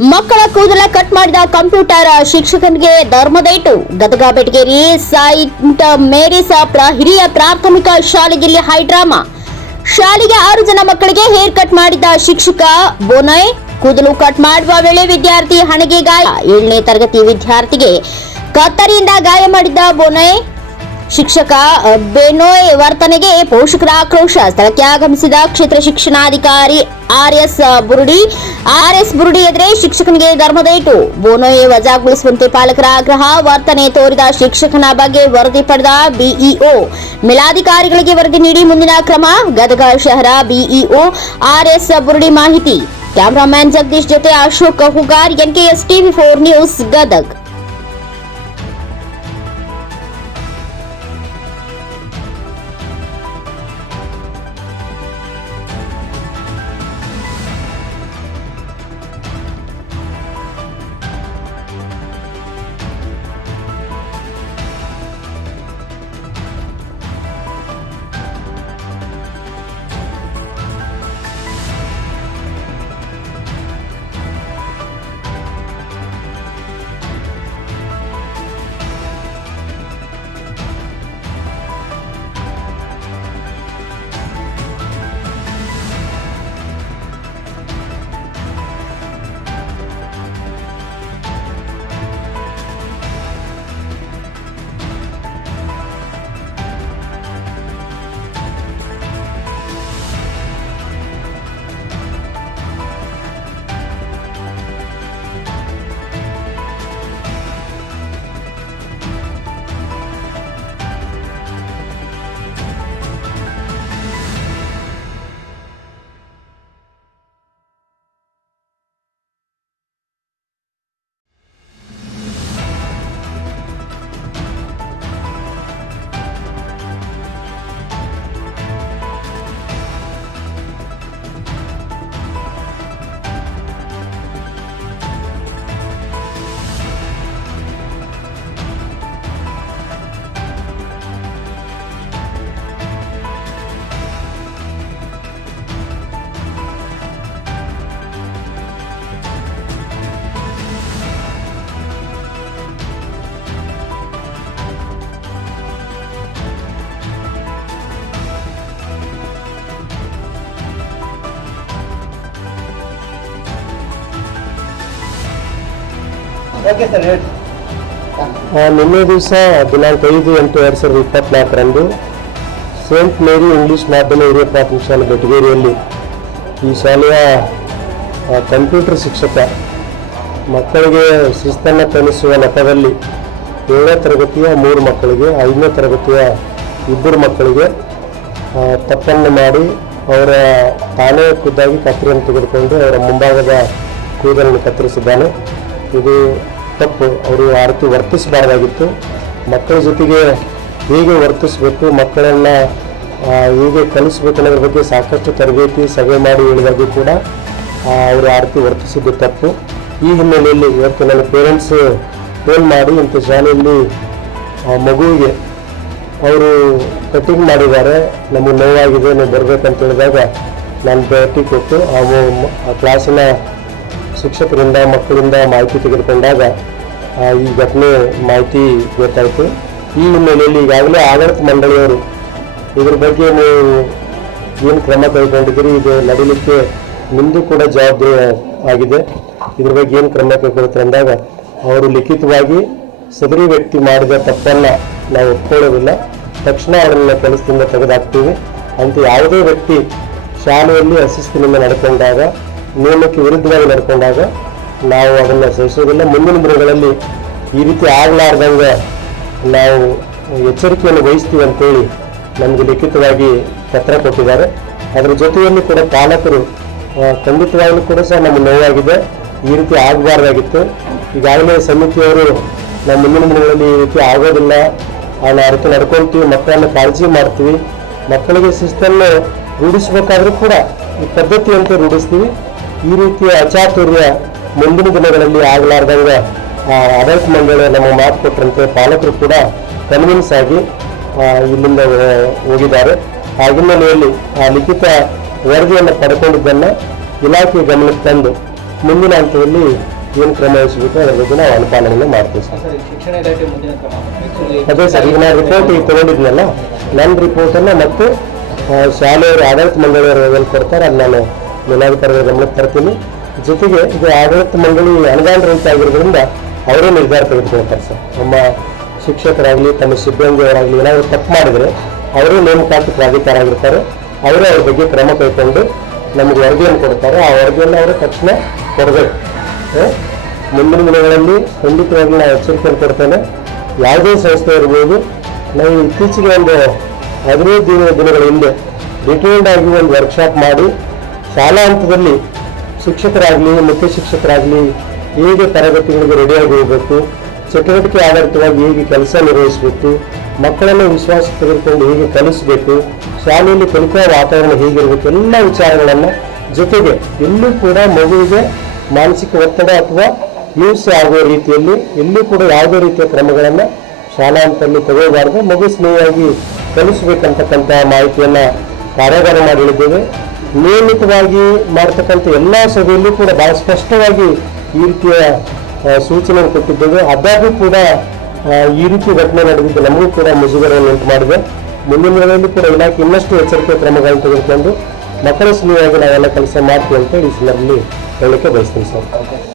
ಮಕ್ಕಳ ಕೂದಲ ಕಟ್ ಮಾಡಿದ ಕಂಪ್ಯೂಟರ್ ಶಿಕ್ಷಕನಿಗೆ ಧರ್ಮದೈಟು. ಗದಗ ಬೆಟಗೇರಿ ಸೈಂಟ್ ಮೇರಿಸ್ ಹಿರಿಯ ಪ್ರಾಥಮಿಕ ಶಾಲೆಯಲ್ಲಿ ಹೈಡ್ರಾಮಾ. ಶಾಲೆಗೆ ಆರು ಜನ ಮಕ್ಕಳಿಗೆ ಹೇರ್ ಕಟ್ ಮಾಡಿದ ಶಿಕ್ಷಕ ಬೋನಯ್ ಕೂದಲು ಕಟ್ ಮಾಡುವ ವೇಳೆ ವಿದ್ಯಾರ್ಥಿ ಹಣೆಗೆ ಗಾಯ. ಏಳನೇ ತರಗತಿ ವಿದ್ಯಾರ್ಥಿಗೆ ಕತ್ತರಿಯಿಂದ ಗಾಯ ಮಾಡಿದ್ದ ಬೋನಯ್ ಶಿಕ್ಷಕ ಬೆನೋಯ್ ವರ್ತನೆಗೆ ಪೋಷಕರ ಆಕ್ರೋಶ ಸ್ಥಳಕ್ಕೆ ಆಗಮಿಸಿದ ಕ್ಷೇತ್ರ ಶಿಕ್ಷಣಾಧಿಕಾರಿ R S Burudi. R S Burudi ಎದುರೇ ಶಿಕ್ಷಕನಿಗೆ ಧರ್ಮದೇಟು ಬೋನೋಯ್ ವಜಾಗೊಳಿಸುವಂತೆ ಪಾಲಕರ ಆಗ್ರಹ, ವರ್ತನೆ ತೋರಿದ ಶಿಕ್ಷಕನ ಬಗ್ಗೆ ವರದಿ ಪಡೆದ ಬಿಇಒ ಮೇಲಾಧಿಕಾರಿಗಳಿಗೆ ವರದಿ ನೀಡಿ ಮುಂದಿನ ಕ್ರಮ, ಗದಗ ಶಹರ ಬಿಇಒ ಆರ್ ಎಸ್ ಬುರುಡಿ ಮಾಹಿತಿ. ಕ್ಯಾಮರಾಮ್ಯಾನ್ ಜಗದೀಶ್ ಜೊತೆ Ashok Hugar NKS TV four news, Gadag. Okay sir ಹೇಳಿ ನಿನ್ನೆ ದಿವಸ ದಿನಾಂಕ ಐದು ಎಂಟು ಎರಡು ಸಾವಿರದ ಇಪ್ಪತ್ನಾಲ್ಕರಂದು ಸೇಂಟ್ ಮೇರಿ ಇಂಗ್ಲಿಷ್ ಮಾಧ್ಯಮ ಹಿರಿಯ ಪ್ರಾಥಮಿಕ ಶಾಲೆ ಬೆಟಗೇರಿಯಲ್ಲಿ ಈ ಶಾಲೆಯ ಕಂಪ್ಯೂಟರ್ ಶಿಕ್ಷಕ ಮಕ್ಕಳಿಗೆ ಶಿಸ್ತನ್ನು ಕಲಿಸುವ ನೆಪದಲ್ಲಿ ಏಳನೇ ತರಗತಿಯ ಮೂರು ಮಕ್ಕಳಿಗೆ, ಐದನೇ ತರಗತಿಯ ಇಬ್ಬರು ಮಕ್ಕಳಿಗೆ ತಪ್ಪನ್ನು ಮಾಡಿ ಅವರ ತಾನೇ ಖುದ್ದಾಗಿ ಕತ್ತರಿಯನ್ನು ತೆಗೆದುಕೊಂಡು ಅವರ ಮುಂಭಾಗದ ಕೂದಲನ್ನು ಕತ್ತರಿಸಿದ್ದಾನೆ. ಇದು ತಪ್ಪು, ಅವರು ಆ ರೀತಿ ವರ್ತಿಸಬಾರ್ದಾಗಿತ್ತು. ಮಕ್ಕಳ ಜೊತೆಗೆ ಹೇಗೆ ವರ್ತಿಸಬೇಕು, ಮಕ್ಕಳನ್ನು ಹೇಗೆ ಕಲಿಸ್ಬೇಕು ಅನ್ನೋದ್ರ ಬಗ್ಗೆ ಸಾಕಷ್ಟು ತರಬೇತಿ, ಸಭೆ ಮಾಡಿ ಹೇಳಿದಾಗೂ ಕೂಡ ಅವರು ಆ ರೀತಿ ವರ್ತಿಸಿದ್ದು ತಪ್ಪು. ಈ ಹಿನ್ನೆಲೆಯಲ್ಲಿ ಇವತ್ತು ನನ್ನ ಪೇರೆಂಟ್ಸ್ ಫೋನ್ ಮಾಡಿ ಇಂಥ ಶಾಲೆಯಲ್ಲಿ ಮಗುವಿಗೆ ಅವರು ಕಟಿಂಗ್ ಮಾಡಿದ್ದಾರೆ. ನಮಗೆ ನೋವಾಗಿದೆ, ನೀವು ಬರಬೇಕಂತ ಹೇಳಿದಾಗ ನಾನು ಭೇಟಿ ಕೊಟ್ಟು, ಆ ಕ್ಲಾಸಿನ ಶಿಕ್ಷಕರಿಂದ, ಮಕ್ಕಳಿಂದ ಮಾಹಿತಿ ತೆಗೆದುಕೊಂಡಾಗ ಈ ಘಟನೆ ಮಾಹಿತಿ ಗೊತ್ತಾಯಿತು. ಈ ಹಿನ್ನೆಲೆಯಲ್ಲಿ ಈಗಾಗಲೇ ಆಡಳಿತ ಮಂಡಳಿಯವರು ಇದ್ರ ಬಗ್ಗೆ ನೀವು ಏನು ಕ್ರಮ ಕೈಗೊಂಡಿದ್ದೀರಿ? ಇದು ನಡೀಲಿಕ್ಕೆ ನಿಮ್ಮದು ಕೂಡ ಜವಾಬ್ದಾರಿ ಆಗಿದೆ. ಇದ್ರ ಬಗ್ಗೆ ಏನು ಕ್ರಮ ಕೈಗೊಳ್ಳುತ್ತೆ ಅಂದಾಗ, ಅವರು ಲಿಖಿತವಾಗಿ ಸದರಿ ವ್ಯಕ್ತಿ ಮಾಡಿದ ತಪ್ಪನ್ನು ನಾವು ಒಪ್ಕೊಳ್ಳೋದಿಲ್ಲ. ತಕ್ಷಣ ಅವರನ್ನು ಕೆಲಸದಿಂದ ತೆಗೆದುಹಾಕ್ತೀವಿ ಅಂತ ಯಾವುದೇ ವ್ಯಕ್ತಿ ಶಾಲೆಯಲ್ಲಿ ಅಶಿಸ್ತಿನಿಂದ ನಡ್ಕೊಂಡಾಗ ನಿಯಮಕ್ಕೆ ವಿರುದ್ಧವಾಗಿ ನಡ್ಕೊಂಡಾಗ ನಾವು ಅದನ್ನು ಸಹಿಸೋದಿಲ್ಲ ಮುಂದಿನ ದಿನಗಳಲ್ಲಿ ಈ ರೀತಿ ಆಗಲಾರ್ದಂಗೆ ನಾವು ಎಚ್ಚರಿಕೆಯನ್ನು ವಹಿಸ್ತೀವಿ ಅಂತೇಳಿ ನಮಗೆ ಲಿಖಿತವಾಗಿ ಪತ್ರ ಕೊಟ್ಟಿದ್ದಾರೆ. ಅದರ ಜೊತೆಯಲ್ಲಿ ಕೂಡ ಪಾಲಕರು ಖಂಡಿತವಾಗಲೂ ಕೂಡ ಸಹ ನಮ್ಮ ನೋವಾಗಿದೆ. ಈ ರೀತಿ ಆಗಬಾರ್ದಾಗಿತ್ತು. ಈಗಾಗಲೇ ಸಮಿತಿಯವರು ನಮ್ಮ ಮುಂದಿನ ದಿನಗಳಲ್ಲಿ ಈ ರೀತಿ ಆಗೋದಿಲ್ಲ. ಆ ರೀತಿ ನಡ್ಕೊಳ್ತೀವಿ ಮಕ್ಕಳನ್ನು ಕಾಳಜಿ ಮಾಡ್ತೀವಿ. ಮಕ್ಕಳಿಗೆ ಶಿಸ್ತನ್ನು ರೂಢಿಸಬೇಕಾದ್ರೂ ಕೂಡ ಈ ಪದ್ಧತಿಯಂತೆ ರೂಢಿಸ್ತೀವಿ. ಈ ರೀತಿಯ ಅಚಾತುರ್ಯ ಮುಂದಿನ ದಿನಗಳಲ್ಲಿ ಆಗಲಾರ್ದಂಗೆ ಆ, ಆಡಳಿತ ಮಂಡಳಿ ನಮ್ಮ ಮಾತು ಕೊಟ್ಟರಂತೆ ಪಾಲಕರು ಕೂಡ ಕನ್ವಿನ್ಸ್ ಆಗಿ ಇಲ್ಲಿಂದ ಹೋಗಿದ್ದಾರೆ. ಆ ಹಿನ್ನೆಲೆಯಲ್ಲಿ ಆ ಲಿಖಿತ ವರದಿಯನ್ನು ಪಡ್ಕೊಂಡಿದ್ದನ್ನು ಇಲಾಖೆ ಗಮನಕ್ಕೆ ತಂದು ಮುಂದಿನ ಹಂತದಲ್ಲಿ ಏನು ಕ್ರಮ ವಹಿಸಬೇಕು ಅದರ ಬಗ್ಗೆ ನಾವು ಅನುಪಾಲನೆ ಮಾಡ್ತೀವಿ ಸರ್. ಅದೇ ಸರ್ ಈಗ ನಾನು ರಿಪೋರ್ಟ್ ಈಗ ತಗೊಂಡಿದ್ನಲ್ಲ ನನ್ನ ರಿಪೋರ್ಟನ್ನು ಮತ್ತು ಶಾಲೆಯವರು ಆಡಳಿತ ಮಂಡಳಿಯವರು ಏನು ಕೊಡ್ತಾರೆ ಅದು ನಾನು ಮೇಲಾಧಿಕಾರಿಗಳ ಗಮನಕ್ಕೆ ತರ್ತೀನಿ. ಜೊತೆಗೆ ಇದು ಆಡಳಿತ ಮಂಡಳಿ ಅನುದಾನ ರಹಿತ ಆಗಿರೋದ್ರಿಂದ ಅವರೇ ನಿರ್ಧಾರ ತೆಗೆದುಕೊಳ್ತಾರೆ ಸರ್. ನಮ್ಮ ಶಿಕ್ಷಕರಾಗಲಿ, ತಮ್ಮ ಸಿಬ್ಬಂದಿಯವರಾಗಲಿ ಏನಾದರೂ ತಪ್ಪು ಮಾಡಿದರೆ ಅವರೇ ನೇಮಕಾತಿ ಪ್ರಾಧಿಕಾರ ಆಗಿರ್ತಾರೆ. ಅವರೇ ಅವ್ರ ಬಗ್ಗೆ ಕ್ರಮ ಕೈಗೊಂಡು ನಮಗೆ ವರದಿಯನ್ನು ಕೊಡ್ತಾರೆ. ಆ ವರದಿಯನ್ನು ಅವರು ತಕ್ಷಣ ಕೊಡಬೇಕು? ಮುಂದಿನ ದಿನಗಳಲ್ಲಿ ಖಂಡಿತವಾಗಿ ನಾನು ಎಚ್ಚರಿಕೆಯನ್ನು ಕೊಡ್ತೇನೆ. ಯಾವುದೇ ಸಂಸ್ಥೆ ಇರ್ಬೋದು. ನಾವು ಇತ್ತೀಚೆಗೆ ಒಂದು ಹದಿನೈದು ದಿನ ದಿನಗಳ ಹಿಂದೆ ಡಿಟೇಲ್ಡ್ ಆಗಿ ಒಂದು ವರ್ಕ್ಶಾಪ್ ಮಾಡಿ ಶಾಲಾ ಹಂತದಲ್ಲಿ ಶಿಕ್ಷಕರಾಗಲಿ, ಮುಖ್ಯ ಶಿಕ್ಷಕರಾಗಲಿ ಹೇಗೆ ತರಗತಿಗಳಿಗೆ ರೆಡಿಯಾಗಿ ಹೋಗಬೇಕು, ಚಟುವಟಿಕೆ ಆಧಾರಿತವಾಗಿ ಹೇಗೆ ಕೆಲಸ ನಿರ್ವಹಿಸಬೇಕು, ಮಕ್ಕಳನ್ನು ವಿಶ್ವಾಸ ತೆಗೆದುಕೊಂಡು ಹೇಗೆ ಕಲಿಸಬೇಕು, ಶಾಲೆಯಲ್ಲಿ ಕಲಿಕಾ ವಾತಾವರಣ ಹೇಗಿರಬೇಕು, ಎಲ್ಲ ವಿಚಾರಗಳನ್ನು ಜೊತೆಗೆ ಎಲ್ಲೂ ಕೂಡ ಮಗುವಿಗೆ ಮಾನಸಿಕ ಒತ್ತಡ ಅಥವಾ ಹಿಂಸೆ ಆಗುವ ರೀತಿಯಲ್ಲಿ ಎಲ್ಲೂ ಕೂಡ ಯಾವುದೇ ರೀತಿಯ ಕ್ರಮಗಳನ್ನು ಶಾಲಾ ಹಂತದಲ್ಲಿ ತಗೋಬಾರದು. ಮಗು ಸ್ನೇಹಿಯಾಗಿ ಕಲಿಸಬೇಕಂತಕ್ಕಂಥ ಮಾಹಿತಿಯನ್ನು ಕಾರ್ಯಾಗಾರ ಮಾಡಿ ನಿಯಮಿತವಾಗಿ ಮಾಡ್ತಕ್ಕಂಥ ಎಲ್ಲ ಸಭೆಯಲ್ಲೂ ಕೂಡ ಬಹಳ ಸ್ಪಷ್ಟವಾಗಿ ಈ ರೀತಿಯ ಸೂಚನೆ ಕೊಟ್ಟಿದ್ದೇವೆ. ಅದಾಗೂ ಕೂಡ ಈ ರೀತಿ ಘಟನೆ ನಡೆದಿದ್ದು ನಮಗೂ ಕೂಡ ಮುಜುಗರವನ್ನು ಉಂಟು ಮಾಡಿದೆ ಮುಂದಿನ ದಿನಗಳಲ್ಲಿ ಕೂಡ ಇಲಾಖೆ ಇನ್ನಷ್ಟು ಎಚ್ಚರಿಕೆ ಕ್ರಮಗಳನ್ನು ತೆಗೆದುಕೊಂಡು ಮಕ್ಕಳ ಸುಲಿಯಾಗಿ ನಾವೆಲ್ಲ ಕೆಲಸ ಮಾಡ್ತೀವಿ ಅಂತ ಈ ಸಂದರ್ಭದಲ್ಲಿ ಹೇಳಲಿಕ್ಕೆ ಬಯಸ್ತೀನಿ ಸರ್.